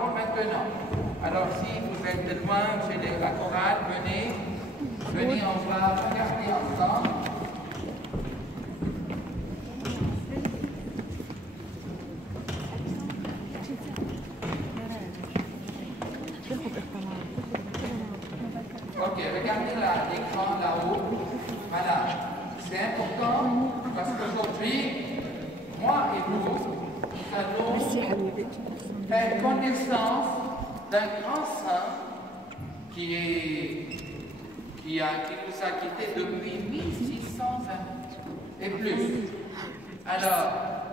Maintenant, alors si vous êtes loin chez la chorale, venez, on va regarder ensemble. Ok, regardez l'écran là-haut. Voilà, c'est important parce qu'aujourd'hui, moi et vous allons faire connaissance d'un grand saint qui nous a quittés depuis 1600 ans et plus. Alors,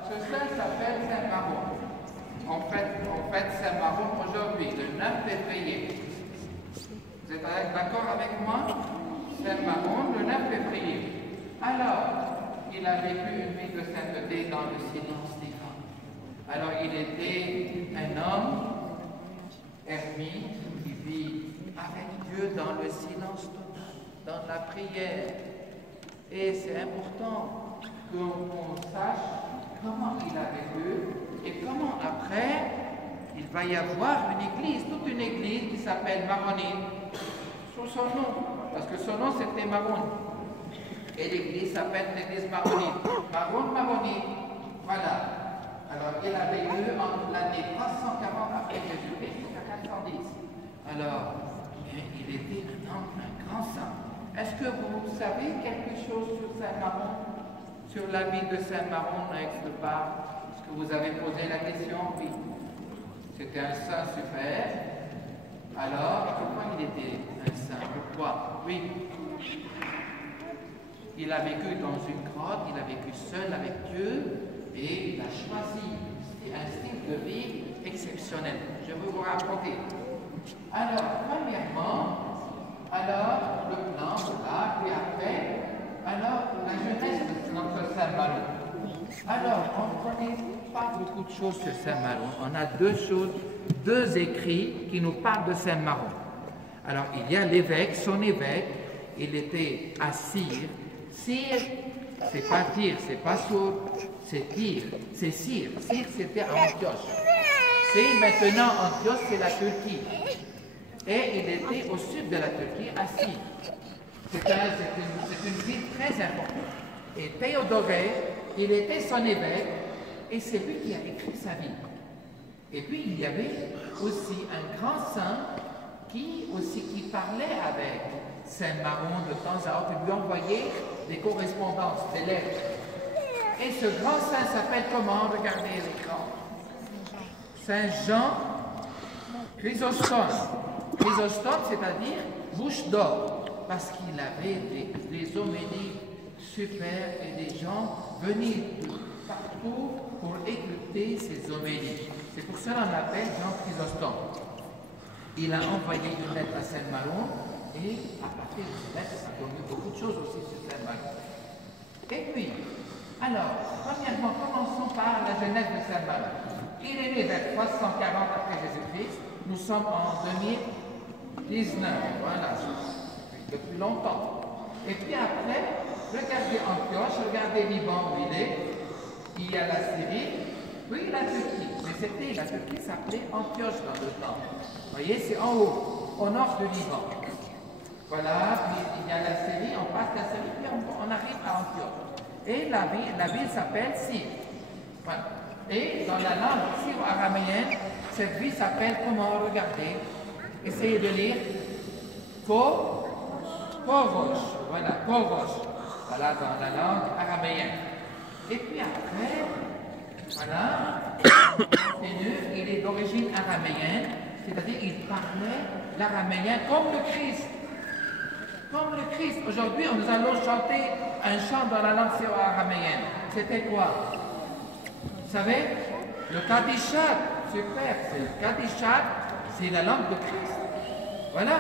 ce saint s'appelle Saint Maron. On fête Saint Maron aujourd'hui, le 9 février. Vous êtes d'accord avec moi? Saint Maron, le 9 février. Alors, il a vécu une vie de sainteté dans le silence des grands. Alors, il était un homme ermite qui vit avec Dieu dans le silence total, dans la prière. Et c'est important qu'on sache comment il a vécu et comment après, il va y avoir une église, toute une église qui s'appelle Maronite, sous son nom, parce que son nom c'était Maron. Et l'église s'appelle l'église Maronite. Maronite, voilà. Alors, il a vécu entre l'année 340 après Jésus-Christ jusqu'à 410. Alors, il était un grand saint. Est-ce que vous savez quelque chose sur Saint Maron, sur la vie de Saint Maron à Aix-le-Parc? Est-ce que vous avez posé la question? Oui. C'était un saint super. Alors, pourquoi il était un saint? Pourquoi? Oui. Il a vécu dans une grotte, il a vécu seul avec Dieu et il a choisi un style de vie exceptionnel. Je vais vous raconter. Alors, premièrement, le plan, voilà, puis après, la jeunesse de notre Saint Maron. Alors, on ne connaît pas beaucoup de choses sur Saint Maron. On a deux écrits qui nous parlent de Saint Maron. Alors, il y a l'évêque, son évêque, il était à Cire. Cire, c'est pas Tyr, c'est pas Sour, c'est Tyr, c'est Cire. Cire, c'était à Antioche. C'est maintenant Antioche, c'est la Turquie. Et il était au sud de la Turquie, à Cire. C'est une ville très importante. Et Théodoré, il était son évêque, et c'est lui qui a écrit sa vie. Et puis il y avait aussi un grand saint qui parlait avec Saint Maron de temps à autre, il lui envoyait des correspondances, des lettres. Et ce grand saint s'appelle comment? Regardez l'écran. Saint Jean Chrysostome. Chrysostome, c'est-à-dire bouche d'or, parce qu'il avait des homélies super et des gens venaient de partout pour écouter ses homélies. C'est pour cela qu'on l'appelle Jean Chrysostome. Il a envoyé une lettre à Saint Maron et à partir de cette lettre, ça a donné beaucoup de choses aussi sur Saint Maron. Et puis, alors, premièrement, commençons par la jeunesse de Saint Maron. Il est né vers 340 après Jésus-Christ. Nous sommes en 2019, voilà, depuis longtemps. Et puis après, regardez Antioche, regardez Liban où il est. Il y a la Syrie, puis la Turquie. Mais la Turquie s'appelait Antioche dans le temps. Vous voyez, c'est en haut, au nord du Liban. Voilà, puis il y a la Syrie, on passe la Syrie, puis on arrive à Antioche. Et la ville s'appelle Syr. Voilà. Et dans la langue syro-araméenne, cette ville s'appelle comment? Regardez. Essayez de lire. Korosh. Voilà, Korosh. Voilà, dans la langue araméenne. Et puis après, voilà, il est d'origine araméenne, c'est-à-dire il parlait l'araméen comme le Christ. Comme le Christ. Aujourd'hui, nous allons chanter un chant dans la langue syro-araméenne. C'était quoi? Vous savez? Le Kadishat. Super. C'est le Kadishat, c'est la langue de Christ. Voilà.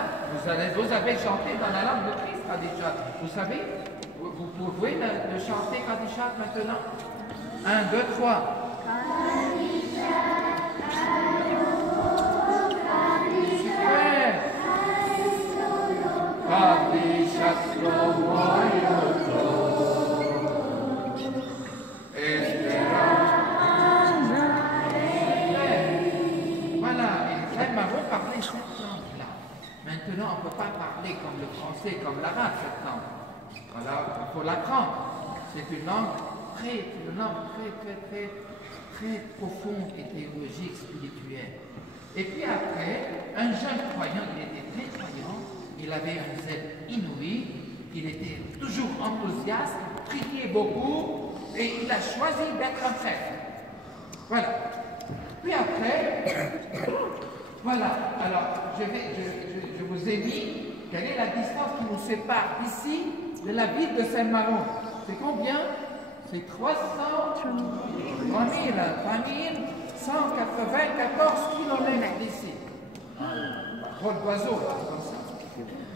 Vous avez chanté dans la langue de Christ, Kadishat. Vous savez? Vous pouvez le chanter Kadishat maintenant? 1, 2, 3. Voilà, parler comme le français, comme l'arabe, cette langue. Voilà, il faut l'apprendre. C'est une langue très profonde et théologique, spirituelle. Et puis après, un jeune croyant, il était très croyant, il avait un zèle inouï, il était toujours enthousiaste, priait beaucoup, et il a choisi d'être un prêtre. Voilà. Puis après, voilà, alors je vous ai dit quelle est la distance qui nous sépare ici de la ville de Saint-Maron. C'est combien? C'est 3194 km d'ici. Vol d'oiseau, comme ça.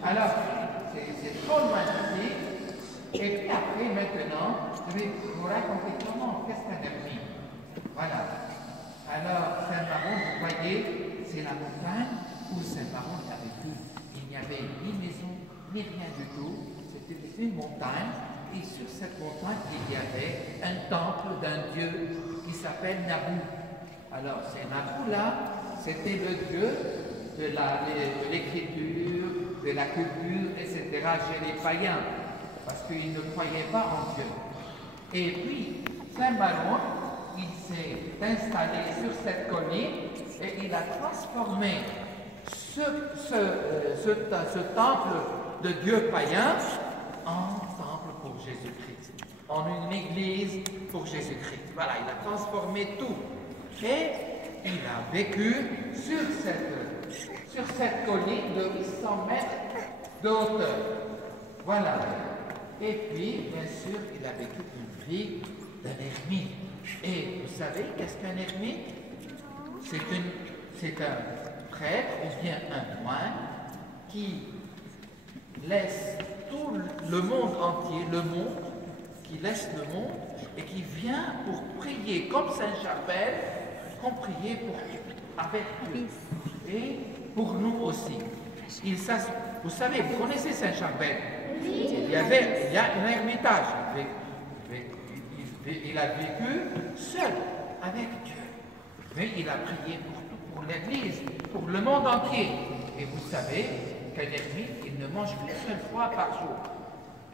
Alors, c'est trop loin d'ici. Et puis après, maintenant, je vais vous raconter comment, qu'est-ce qu'un ermite. Voilà. Alors, Saint-Maron, vous voyez, c'est la montagne où Saint-Maron a vécu. Il n'y avait ni maison, ni rien du tout. C'était une montagne. Et sur cette montagne, il y avait un temple d'un dieu qui s'appelle Nabu. Alors, c'est Nabu-là, c'était le dieu de l'écriture, de la culture, etc. chez les païens, parce qu'ils ne croyaient pas en Dieu. Et puis, Saint-Maron, il s'est installé sur cette colline et il a transformé ce temple de Dieu païen en temple pour Jésus-Christ, en une église pour Jésus-Christ. Voilà, il a transformé tout. Et il a vécu sur cette colline de 800 mètres de hauteur. Voilà. Et puis, bien sûr, il a vécu une vie d'un ermite. Et vous savez, qu'est-ce qu'un ermite? C'est un prêtre ou bien un moine qui laisse tout le monde entier, qui laisse le monde et qui vient pour prier comme Saint-Charbel, qu'on priait avec Dieu et pour nous aussi. Vous savez, vous connaissez Saint-Charbel? Il y a un ermitage. Il a vécu seul avec Dieu. Mais il a prié pour l'Église, pour le monde entier. Et vous savez qu'un ermite, il ne mange qu'une seule fois par jour.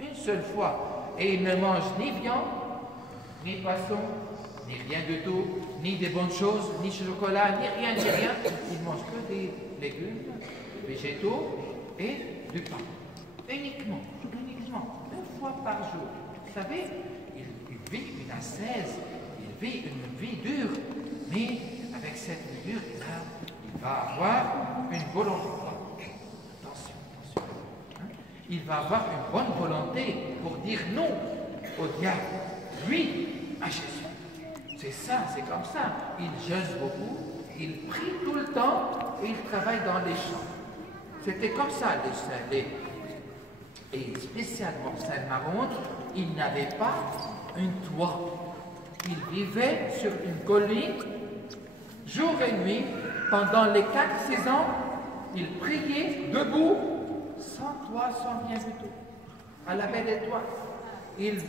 Une seule fois. Et il ne mange ni viande, ni poisson, ni rien du tout, ni des bonnes choses, ni chocolat, ni rien. Il mange que des légumes, végétaux et du pain. Uniquement, une fois par jour. Vous savez, il vit une ascèse, il vit une vie dure, mais avec cette vie dure, il va avoir une volonté. Attention. Il va avoir une bonne volonté pour dire non au diable, oui à Jésus. C'est ça, c'est comme ça. Il jeûne beaucoup, il prie tout le temps et il travaille dans les champs. C'était comme ça, et spécialement Saint-Maron, il n'avait pas un toit. Il vivait sur une colline, jour et nuit, pendant les 4 saisons, il priait debout, sans toit, sans rien du tout, à la belle étoile. Il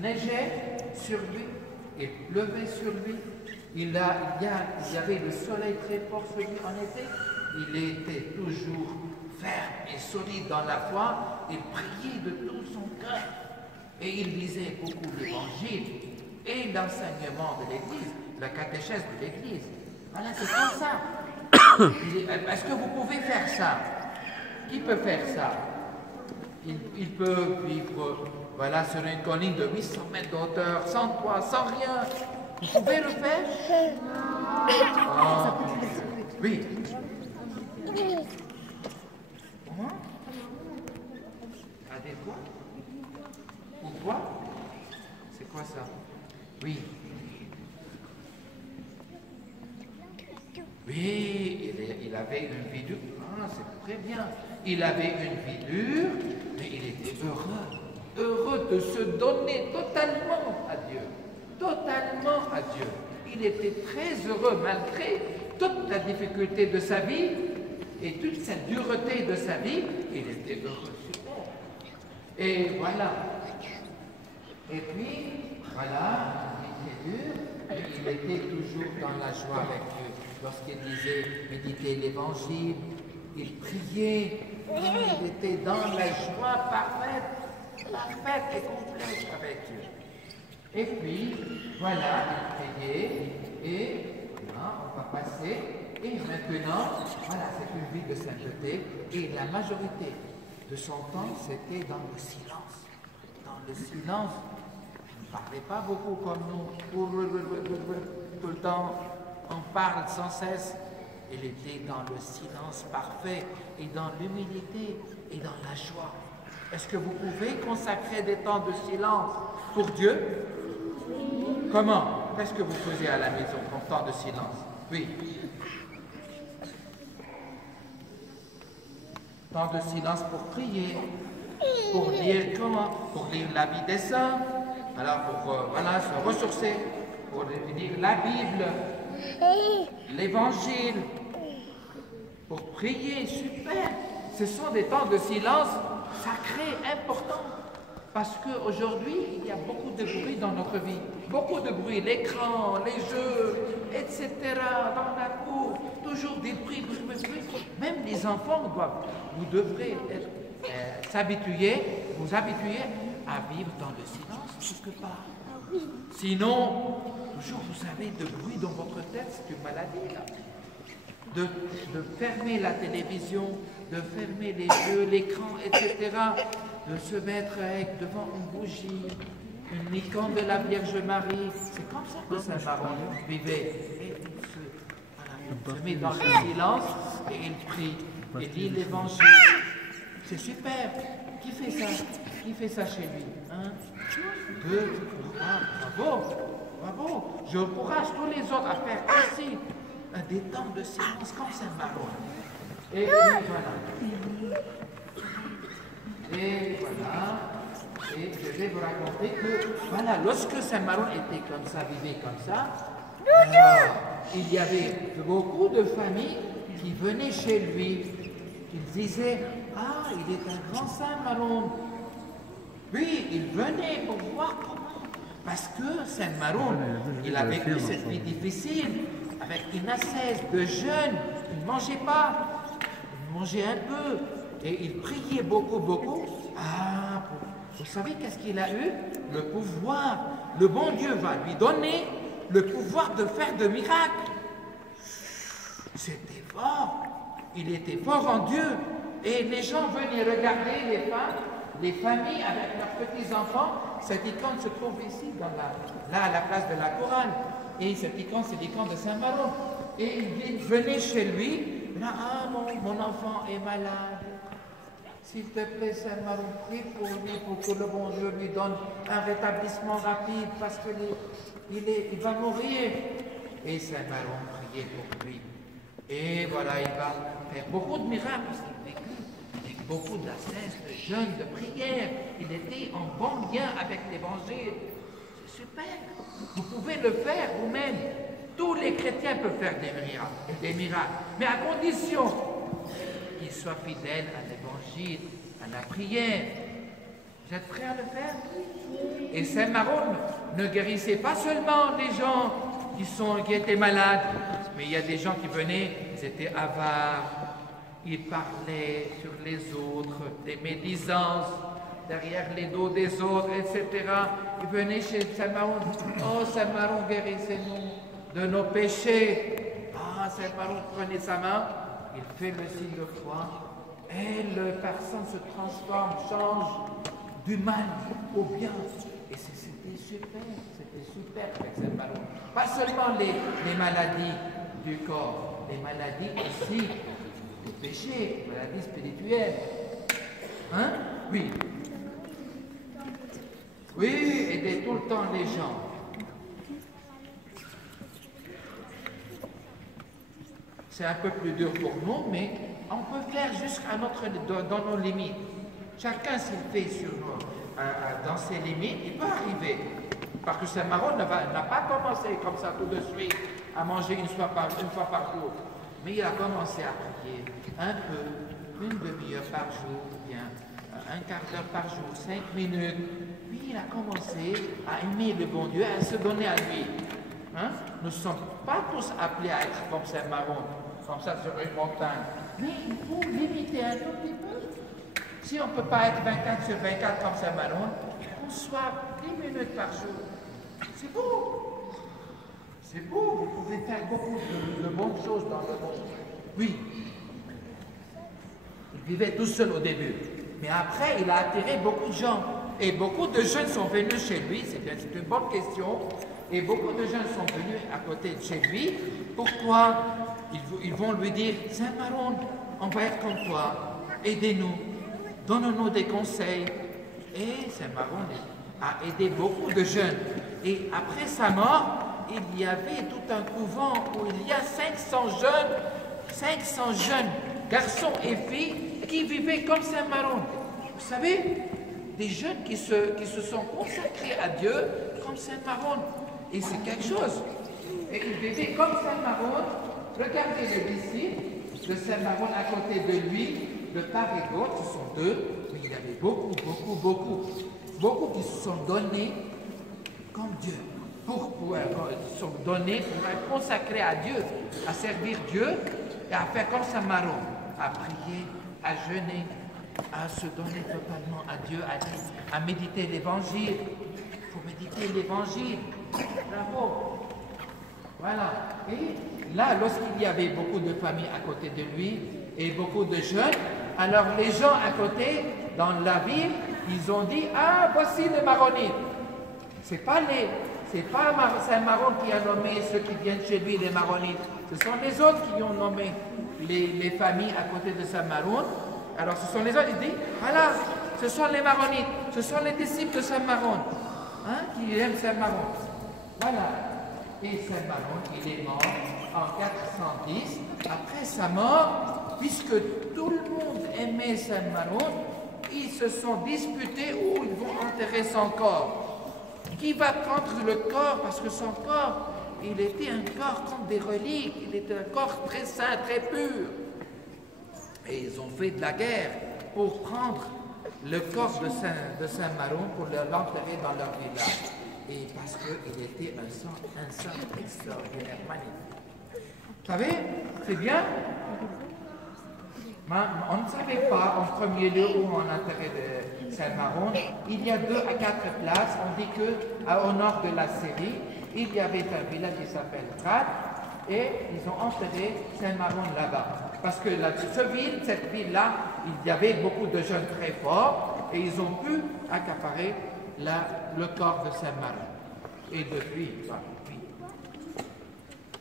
neigeait sur lui, il pleuvait sur lui, il y avait le soleil très fort sur lui en été, il était toujours ferme et solide dans la foi, il priait de tout son cœur. Et il lisait beaucoup l'Évangile et l'enseignement de l'Église, la catéchèse de l'Église. Voilà, c'est comme ça. Est-ce que vous pouvez faire ça? Qui peut faire ça? Il peut vivre voilà, sur une colline de 800 mètres de hauteur, sans toit, sans rien. Vous pouvez le faire? Oh, oui. Comment? À des fois? Pourquoi? C'est quoi ça? Oui. Oui, il avait une vie dure. Ah, c'est très bien. Il avait une vie dure, mais il était heureux. Heureux de se donner totalement à Dieu. Totalement à Dieu. Il était très heureux malgré toute la difficulté de sa vie et toute cette dureté de sa vie. Il était heureux. Super. Et voilà. Et puis, voilà, il était dur, mais il était toujours dans la joie avec Dieu. Lorsqu'il lisait, méditait l'Évangile, il priait Il était dans la joie parfaite et complète avec Dieu. Et puis, voilà, il priait, et voilà, on va passer. Et maintenant, voilà, c'est une vie de sainteté. Et la majorité de son temps, c'était dans le silence. Dans le silence. Il ne parlait pas beaucoup comme nous. Tout le temps, on parle sans cesse. Il était dans le silence parfait et dans l'humilité et dans la joie. Est-ce que vous pouvez consacrer des temps de silence pour Dieu? Comment? Qu'est-ce que vous faisiez à la maison comme temps de silence? Oui. Temps de silence pour prier, pour lire comment? Pour lire la vie des saints, alors pour voilà, se ressourcer, pour lire la Bible, l'Évangile, pour prier, super. Ce sont des temps de silence sacrés, importants. Parce qu'aujourd'hui, il y a beaucoup de bruit dans notre vie. Beaucoup de bruit, l'écran, les jeux, etc. Dans la cour, toujours des bruits. Même les enfants vous devrez vous habituer à vivre dans le silence quelque part. Sinon, toujours vous avez de bruit dans votre tête, c'est une maladie là. De fermer la télévision, de fermer les jeux, l'écran, etc. De se mettre devant une bougie, une icône de la Vierge Marie. C'est comme ça que Saint Maron vivait. Et il se met dans le silence et il prie. Il lit l'Évangile. C'est super. Qui fait ça? Qui fait ça chez lui? Un, deux, bravo, bravo. Je encourage tous les autres à faire aussi des temps de silence comme Saint Maron. Et voilà. Et voilà, et je vais vous raconter que, voilà, lorsque Saint Maron était comme ça, vivait comme ça, il y avait beaucoup de familles qui venaient chez lui, qui disaient, ah, il est un grand Saint Maron. Oui, ils venaient pour voir comment, parce que Saint Maron, il a vécu cette vie difficile, avec une ascèse de jeûne, il ne mangeait pas, il mangeait un peu. Et il priait beaucoup, beaucoup. Ah, vous savez qu'est-ce qu'il a eu? Le pouvoir. Le bon Dieu va lui donner le pouvoir de faire de miracles. C'était fort. Il était fort en Dieu. Et les gens venaient regarder les familles avec leurs petits-enfants. Cette icône se trouve ici, là à la place de la couronne. Et cette icône, c'est l'icône de Saint Maron. Et ils venaient chez lui. Là, ah, mon enfant est malade. S'il te plaît, Saint Maron, prie pour lui, pour que le bon Dieu lui donne un rétablissement rapide, parce qu'il va mourir. Et Saint Maron priait pour lui. Et voilà, il va faire beaucoup de miracles, parce qu'il vécut avec beaucoup d'ascèse, de jeûne, de prière. Il était en bon lien avec l'Évangile. C'est super. Vous pouvez le faire vous-même. Tous les chrétiens peuvent faire des miracles, mais à condition qu'ils soient fidèles à l'Évangile, à la prière. Vous êtes prêts à le faire? Et Saint Maron ne guérissait pas seulement les gens qui étaient malades, mais il y a des gens qui venaient, ils étaient avares, ils parlaient sur les autres, des médisances, derrière les dos des autres, etc. Ils venaient chez Saint Maron. Oh, Saint Maron, guérissez-nous de nos péchés. Ah, Saint Maron prenait sa main, il fait le signe de croix, et le personne se transforme, change du mal au bien. Et c'était super avec Saint Maron. Pas seulement les maladies du corps, les maladies aussi des péchés, les maladies spirituelles. Hein? Oui. Oui, aider tout le temps les gens. C'est un peu plus dur pour nous, mais on peut faire dans nos limites. Chacun, s'il fait dans ses limites, il peut arriver. Parce que Saint Maron n'a pas commencé comme ça tout de suite à manger une fois par jour. Mais il a commencé à prier un peu, une demi-heure par jour, ou bien un quart d'heure par jour, 5 minutes. Puis il a commencé à aimer le bon Dieu, à se donner à lui. Hein? Nous ne sommes pas tous appelés à être comme Saint Maron, comme ça sur une montagne. Mais il faut limiter un tout petit peu. Si on ne peut pas être 24 sur 24 comme Saint Maron, on soit 10 minutes par jour. C'est beau. C'est beau. Vous pouvez faire beaucoup de bonnes choses dans le monde. Oui. Il vivait tout seul au début. Mais après, il a attiré beaucoup de gens. Et beaucoup de jeunes sont venus chez lui. C'est une bonne question. Et beaucoup de jeunes sont venus à côté de chez lui. Pourquoi? Ils vont lui dire, Saint Maron, on va être comme toi. Aidez-nous. Donne-nous des conseils. Et Saint Maron a aidé beaucoup de jeunes. Et après sa mort, il y avait tout un couvent où il y a 500 jeunes, garçons et filles, qui vivaient comme Saint Maron. Vous savez, des jeunes qui se sont consacrés à Dieu comme Saint Maron. Et c'est quelque chose. Et ils vivaient comme Saint Maron. Regardez les disciples de Saint Maron à côté de lui, de part et d'autre, ce sont deux, mais il y avait beaucoup qui se sont donnés comme Dieu, se sont donnés pour être consacrés à Dieu, à servir Dieu et à faire comme Saint Maron, à prier, à jeûner, à se donner totalement à Dieu, à méditer l'Évangile. Il faut méditer l'Évangile. Bravo. Voilà. Et là, lorsqu'il y avait beaucoup de familles à côté de lui et beaucoup de jeunes, alors les gens à côté, dans la ville, ils ont dit, ah, voici les maronites. C'est pas Saint Maron qui a nommé ceux qui viennent chez lui les maronites. Ce sont les autres qui ont nommé les familles à côté de Saint Maron. Alors ce sont les autres, ils disent, voilà, ce sont les maronites, ce sont les disciples de Saint Maron, hein, qui aiment Saint Maron. Voilà. Et Saint Maron, il est mort en 410. Après sa mort, puisque tout le monde aimait Saint Maron, ils se sont disputés où ils vont enterrer son corps. Qui va prendre le corps? Parce que son corps, il était un corps comme des reliques, il était un corps très saint, très pur. Et ils ont fait de la guerre pour prendre le corps de Saint Maron pour l'enterrer dans leur village. Et parce qu'il était un saint extraordinaire, magnifique. Vous savez, c'est bien. On ne savait pas en premier lieu où on enterrait Saint Maron. Il y a 2 à 4 places. On dit qu'au nord de la Syrie, il y avait un village qui s'appelle Trat, et ils ont enterré Saint Maron là-bas. Parce que cette ville-là, il y avait beaucoup de jeunes très forts, et ils ont pu accaparer le corps de Saint Maron. Et depuis,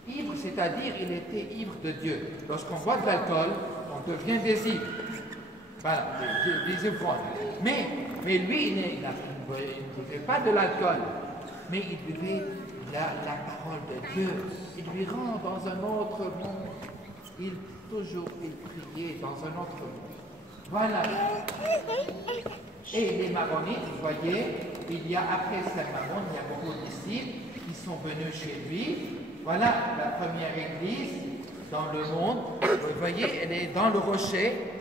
ivre, c'est-à-dire il était ivre de Dieu. Lorsqu'on boit de l'alcool, on devient des ivres. Voilà, des ivrognes. Mais lui, il ne buvait pas de l'alcool, mais il buvait la parole de Dieu. Il lui rend dans un autre monde. Il priait dans un autre monde. Voilà. Et les maronites, vous voyez, il y a après Saint Maron, il y a beaucoup de disciples qui sont venus chez lui. Voilà la première église dans le monde. Vous voyez, elle est dans le rocher.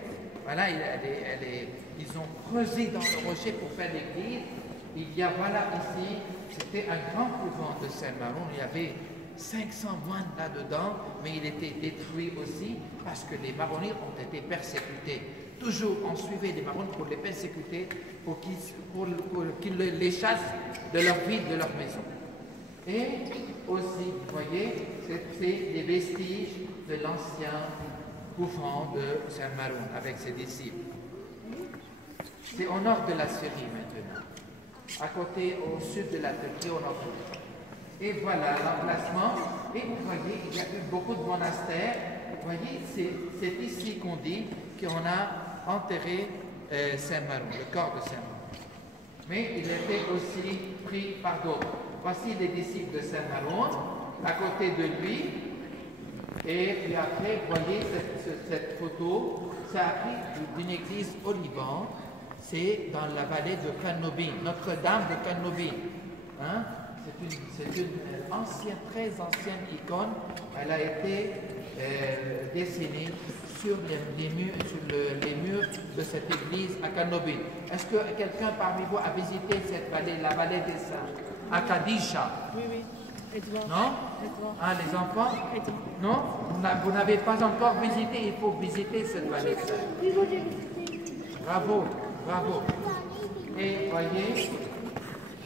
Voilà, ils ont creusé dans le rocher pour faire l'église. Il y a, voilà ici, c'était un grand couvent de Saint Maron. Il y avait 500 moines là-dedans, mais il était détruit aussi parce que les maronites ont été persécutés. Toujours, on suivait les maronites pour les persécuter, pour qu'ils les chassent de leur ville, de leur maison. Et aussi, vous voyez, c'est les vestiges de l'ancien couvent de Saint Maron avec ses disciples. C'est au nord de la Syrie maintenant, à côté, au sud de la Turquie, au nord de l'Iran. Et voilà l'emplacement. Et vous voyez, il y a eu beaucoup de monastères. Vous voyez, c'est ici qu'on dit qu'on a enterré Saint Maron, le corps de Saint Maron. Mais il était aussi pris par d'autres. Voici les disciples de Saint Maron, à côté de lui. Et puis après, vous voyez cette photo, ça a pris d'une église au Liban. C'est dans la vallée de Kanobin, Notre-Dame de Kanobin. Hein? C'est une très ancienne icône. Elle a été dessinée sur les murs de cette église à Kanobin. Est-ce que quelqu'un parmi vous a visité cette vallée, la vallée des Saints, à Kadisha? Oui. Non? Ah, les enfants? Non? Vous n'avez pas encore visité, il faut visiter cette vallée sainte. Bravo, bravo. Et voyez,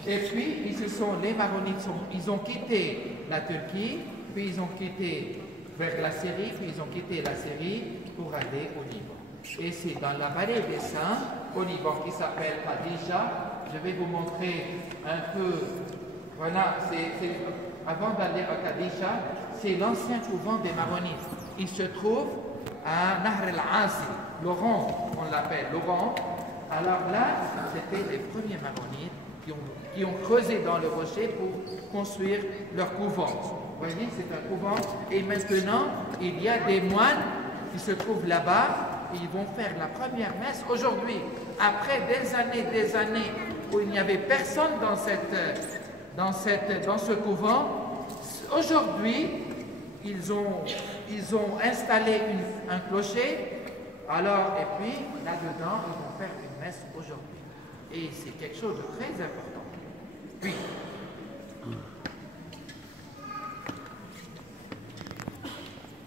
et puis les Maronites, ils ont quitté la Turquie, puis ils ont quitté vers la Syrie, puis ils ont quitté la Syrie pour aller au Liban. Et c'est dans la vallée des Saints, au Liban, qui s'appelle Qadisha. Je vais vous montrer un peu. Voilà, avant d'aller à Qadisha, c'est l'ancien couvent des Maronites. Il se trouve à Nahr el-Asi, l'Oran, on l'appelle, l'Oran. Alors là, c'était les premiers Maronites qui ont creusé dans le rocher pour construire leur couvent. Vous voyez, c'est un couvent. Et maintenant, il y a des moines qui se trouvent là-bas. Ils vont faire la première messe aujourd'hui. Après des années où il n'y avait personne dans ce couvent, aujourd'hui, ils ont installé un clocher. Alors, et puis, là-dedans, ils vont faire une messe aujourd'hui. Et c'est quelque chose de très important. Puis,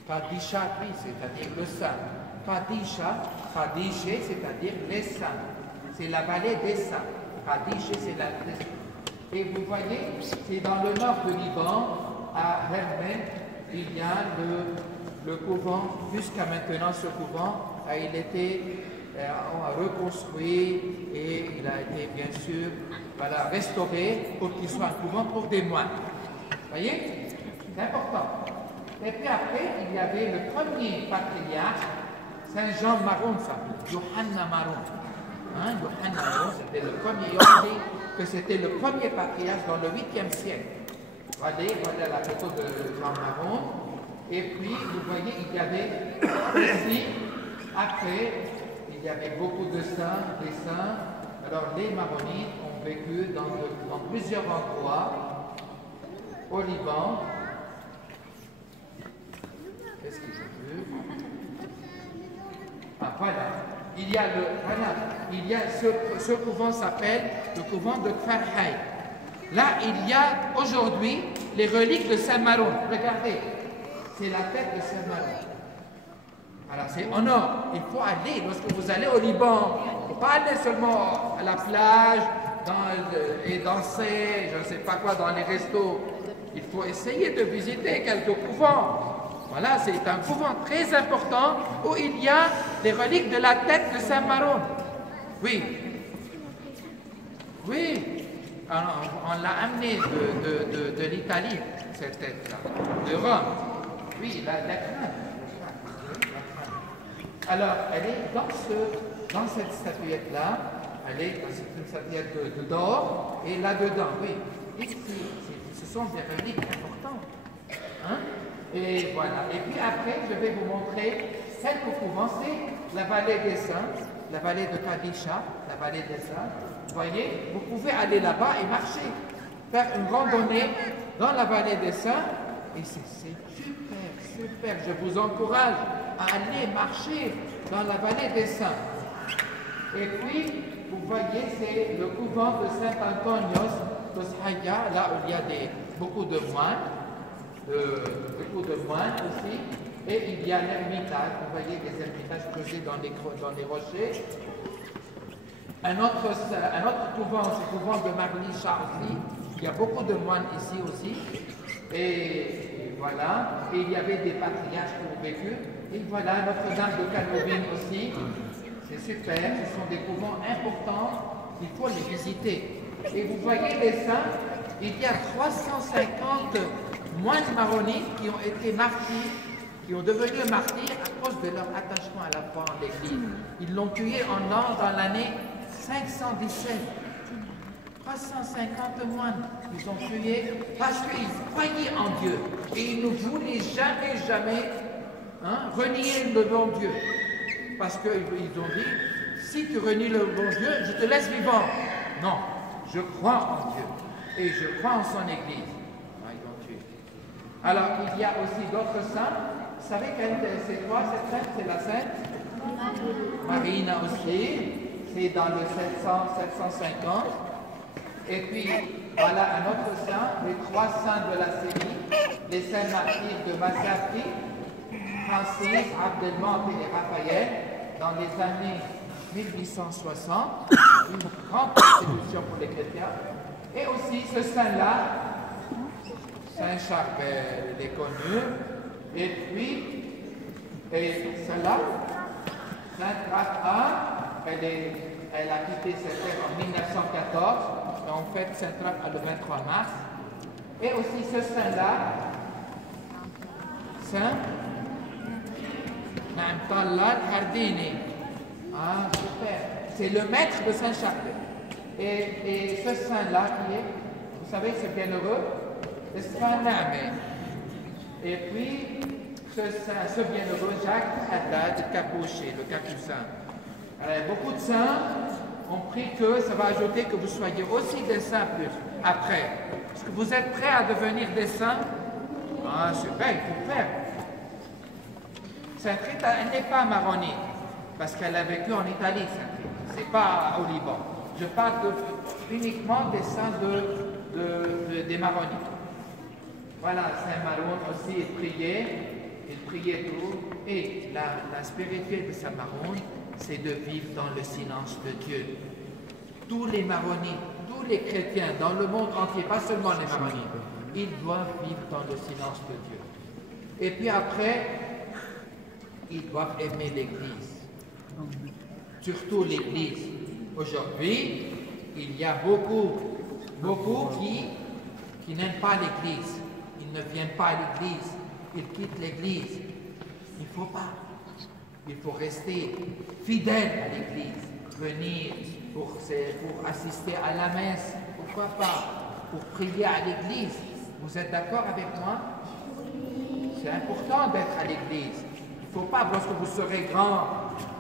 Qadisha, c'est-à-dire le saint. Qadisha, Qadish, c'est-à-dire les saints. C'est la vallée des saints. Qadish, c'est la... Et vous voyez, c'est dans le nord du Liban, à Hermel, il y a le couvent. Jusqu'à maintenant, ce couvent a été reconstruit et il a été bien sûr restauré pour qu'il soit un couvent pour des moines. Vous voyez, c'est important. Et puis après, il y avait le premier patriarche, Saint Jean Maron s'appelait, Yohanna Maron. Yohanna Maron, c'était le premier, on dit que c'était le premier patriarche dans le 8e siècle. Voilà la photo de Jean Maron. Et puis, vous voyez, il y avait aussi, après, il y avait beaucoup de saints, des saints. Alors, les Maronites ont vécu dans plusieurs endroits au Liban. Qu'est-ce que j'ai vu? Ah, voilà. Il y a ce couvent s'appelle le couvent de Kfarhay. Là, il y a aujourd'hui les reliques de Saint Maron. Regardez, c'est la tête de Saint Maron. Alors, c'est en or. Il faut aller, lorsque vous allez au Liban, il ne faut pas aller seulement à la plage et danser, je ne sais pas quoi, dans les restos. Il faut essayer de visiter quelques couvents. Voilà, c'est un couvent très important où il y a les reliques de la tête de Saint Maron. Oui. Oui. Alors, on l'a amené de l'Italie, cette tête-là, de Rome. Oui, la crâne. Alors, elle est dans cette statuette-là, c'est une statuette d'or, et là-dedans, oui. Ici, ce sont des reliques importantes. Hein? Et voilà. Et puis après, je vais vous montrer celle que vous commencez, la vallée des Saints, la vallée de Qadisha, la vallée des Saints. Vous voyez, vous pouvez aller là-bas et marcher, faire une randonnée dans la vallée des Saints. Et c'est super, super. Je vous encourage à aller marcher dans la vallée des Saints. Et puis, vous voyez, c'est le couvent de Saint-Antonios de Shaya, là où il y a beaucoup de moines. Aussi, et il y a l'ermitage, vous voyez des ermitages creusés dans les rochers. Un autre couvent, c'est le couvent de Marlisha aussi, il y a beaucoup de moines ici aussi, et voilà, et il y avait des patriarches qui ont vécu, et voilà Notre-Dame de Canovine aussi, c'est super, ce sont des couvents importants, il faut les visiter. Et vous voyez les saints, il y a 350 moines maronites qui ont été martyrs, qui ont devenu martyrs à cause de leur attachement à la foi en l'Église. Ils l'ont tué dans l'année 517. 350 moines, ils ont tué parce qu'ils croyaient en Dieu et ils ne voulaient jamais renier le bon Dieu. Parce qu'ils ont dit, si tu renies le bon Dieu, je te laisse vivant. Non, je crois en Dieu et je crois en son Église. Alors, il y a aussi d'autres saints. Vous savez quelle c'est quoi cette sainte? C'est la sainte Marina aussi. C'est dans le 750. Et puis, voilà un autre saint, les 3 saints de la série, les saints martyrs de Massafri, Francis, Abdelmonte et Raphaël, dans les années 1860, une grande persécution pour les chrétiens. Et aussi ce saint-là, Saint Charbel, il est connu. Et puis, celle-là, Sainte Rapha, elle a quitté cette terre en 1914. Et en fait, Sainte Rapha le 23 mars. Et aussi ce saint-là, Saint Naamtallah Hardini. Ah, super. C'est le maître de Saint Charbel. Et ce saint-là qui est, vous savez, ce bienheureux, c'est Saint Naamé. Et puis, ce bienheureux Jacques Haddad Capuchet, le capucin. Beaucoup de saints ont pris que ça va ajouter que vous soyez aussi des saints plus après. Est-ce que vous êtes prêts à devenir des saints? Ah, super, il faut le faire. Sainte Rita, elle n'est pas maronite, parce qu'elle a vécu en Italie, Sainte Rita. C'est pas au Liban. Je parle uniquement des saints des maronites. Voilà, Saint Maron aussi, il priait tout. Et la spiritualité de Saint Maron, c'est de vivre dans le silence de Dieu. Tous les maronites, tous les chrétiens dans le monde entier, pas seulement les maronites, ils doivent vivre dans le silence de Dieu. Et puis après, ils doivent aimer l'Église. Surtout l'Église. Aujourd'hui, il y a beaucoup qui n'aiment pas l'Église. Ils ne viennent pas à l'Église. Ils quittent l'Église. Il ne faut pas. Il faut rester fidèle à l'Église. Venir pour assister à la messe. Pourquoi pas? Pour prier à l'Église. Vous êtes d'accord avec moi? C'est important d'être à l'Église. Il ne faut pas, lorsque vous serez grand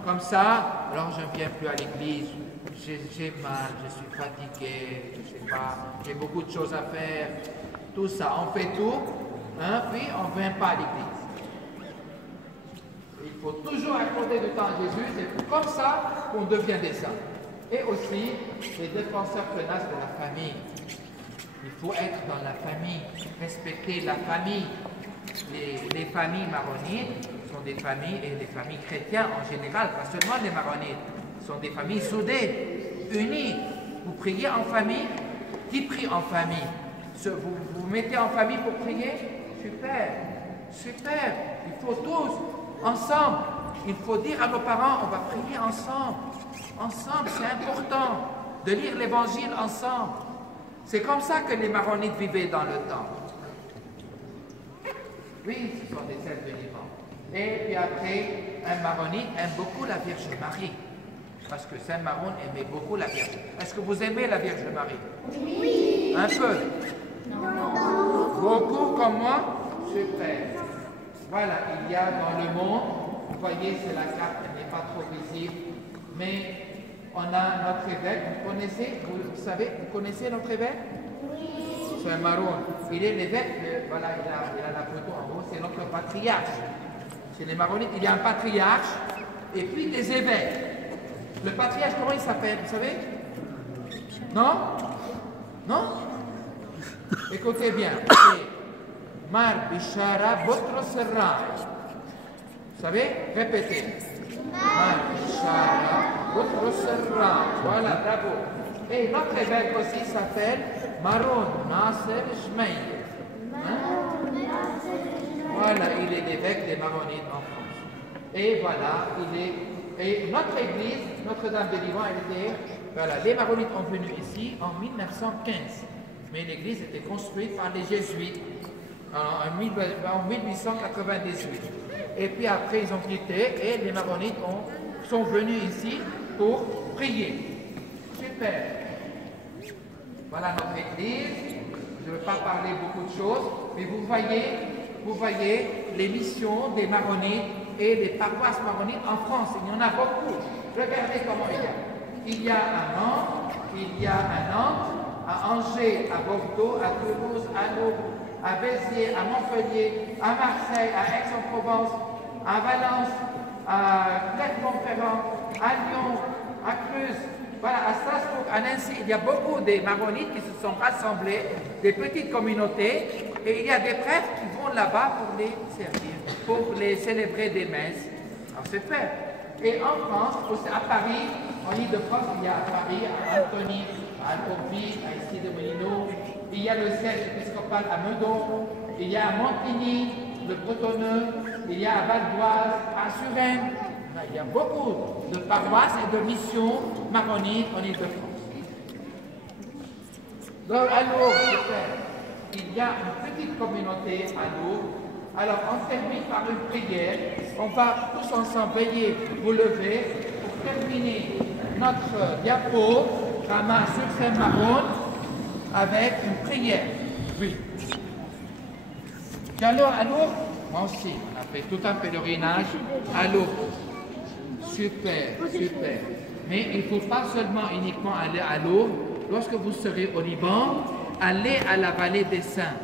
comme ça, alors je ne viens plus à l'Église. J'ai mal, je suis fatigué, je ne sais pas, j'ai beaucoup de choses à faire. Tout ça, on fait tout, hein, puis on ne vient pas à l'Église. Il faut toujours accorder du temps à Jésus, c'est comme ça qu'on devient des saints. Et aussi, les défenseurs tenaces de la famille. Il faut être dans la famille, respecter la famille. Les familles maronites sont des familles, et les familles chrétiennes en général, pas seulement les maronites, sont des familles soudées, unies. Vous priez en famille. Qui prie en famille? Vous mettez en famille pour prier? Super, super. Il faut tous, ensemble. Il faut dire à nos parents, on va prier ensemble. Ensemble, c'est important de lire l'Évangile ensemble. C'est comme ça que les maronites vivaient dans le temps. Oui, ce sont des celles de Liban. Et puis après, un maronite aime beaucoup la Vierge Marie. Parce que Saint Maron aimait beaucoup la Vierge. Est-ce que vous aimez la Vierge Marie? Oui. Un peu? Non. Beaucoup comme moi? Super. Voilà, il y a dans le monde, vous voyez, c'est la carte, elle n'est pas trop visible, mais on a notre évêque, vous connaissez, vous savez, vous connaissez notre évêque? Oui. Saint Maron. Il est l'évêque, voilà, il a la photo en haut, c'est notre patriarche. Chez les maronites, il y a un patriarche et puis des évêques. Le patriarche, comment il s'appelle, vous savez? Non? Non? Écoutez bien. C'est Mar Bishara Botro Serra. Vous savez? Répétez. Mar Bishara Botro Serra. Voilà, bravo. Et notre évêque aussi s'appelle Maron Nasser Shmeir. Voilà, il est l'évêque des Maronites en France. Et voilà, et notre église, Notre-Dame des Liban, voilà, les Maronites ont venu ici en 1915. Mais l'église était construite par les Jésuites en 1898. Et puis après, ils ont quitté et les Maronites sont venus ici pour prier. Super. Voilà notre église. Je ne veux pas parler beaucoup de choses, mais vous voyez les missions des Maronites et les paroisses maronites en France. Il y en a beaucoup. Regardez comment il y a. Il y a à Nantes, à Angers, à Bordeaux, à Toulouse, à Lourdes, à Béziers, à Montpellier, à Marseille, à Aix-en-Provence, à Valence, à Clermont-Ferrand, à Lyon, à Cruz, Voilà, à Strasbourg, à Nancy, il y a beaucoup de maronites qui se sont rassemblés, des petites communautés, et il y a des prêtres qui vont là-bas pour les servir, pour les célébrer des messes. Alors c'est fait. Et en France, aussi à Paris, en Ile-de-France, il y a à Paris, à Antony, à Alfortville, à Issy-les-Moulineaux, il y a le siège épiscopal à Meudon, il y a à Montigny, le Bretonneux, il y a à Val-d'Oise, à Suresnes. Il y a beaucoup de paroisses et de missions maronites en Ile-de-France. Donc à Lourdes, il y a une petite communauté à Lourdes. Alors on termine par une prière. On va tous ensemble veiller, vous lever, pour terminer notre diapo, Rama sur Saint-Maron, avec une prière. Oui. Et alors à Lourdes, moi aussi, on a fait tout un pèlerinage à Lourdes. Super, super. Mais il ne faut pas seulement uniquement aller à Lourdes. Lorsque vous serez au Liban, allez à la vallée des Saints.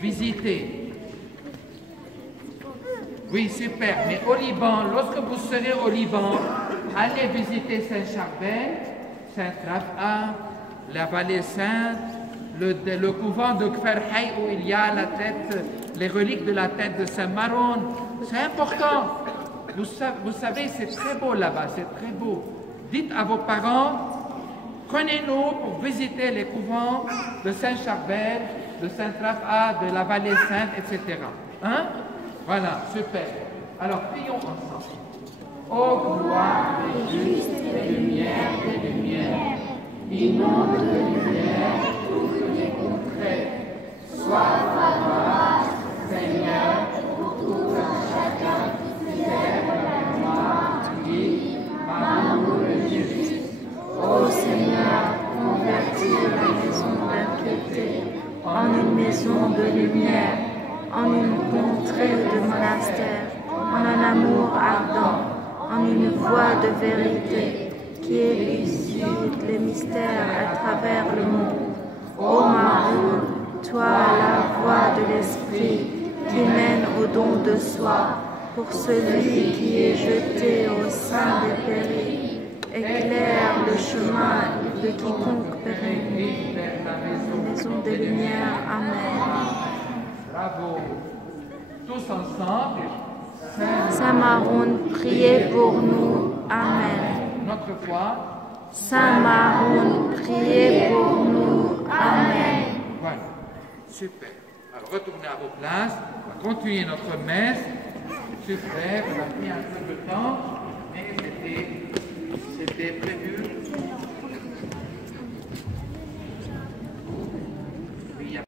Visitez. Oui, super. Mais au Liban, lorsque vous serez au Liban, allez visiter Saint-Charbel, Saint-Rafa, la vallée Sainte, le couvent de Kferhay où il y a la tête, les reliques de la tête de Saint-Maron. C'est important. Vous savez, c'est très beau là-bas, c'est très beau. Dites à vos parents, prenez-nous pour visiter les couvents de Saint-Charbel, de Saint-Rafa, de la Vallée Sainte, etc. Hein? Voilà, super. Alors, prions ensemble. Ô gloire des justes, des lumières, inonde de lumière toutes les contrées. Sois favorable, Seigneur, pour tout un chacun qui sert la mémoire qui, par le juste. Ô Seigneur, convertis la maison d'inquiété en une maison de lumière, en une contrée de monastère, en un amour ardent, en une voie de vérité qui élucide les mystères à travers le monde. Ô Maroun, toi la voie de l'esprit qui mène au don de soi, pour celui qui est jeté au sein des périls, éclaire le chemin de quiconque pérenne. Maison des lumières, Amen. Bravo. Tous ensemble. Saint Maroun, priez pour nous. Amen. Notre foi. Saint Maroun, priez pour nous. Amen. Voilà. Super. Alors retournez à vos places. On va continuer notre messe. Super. On a pris un peu de temps, mais c'était prévu.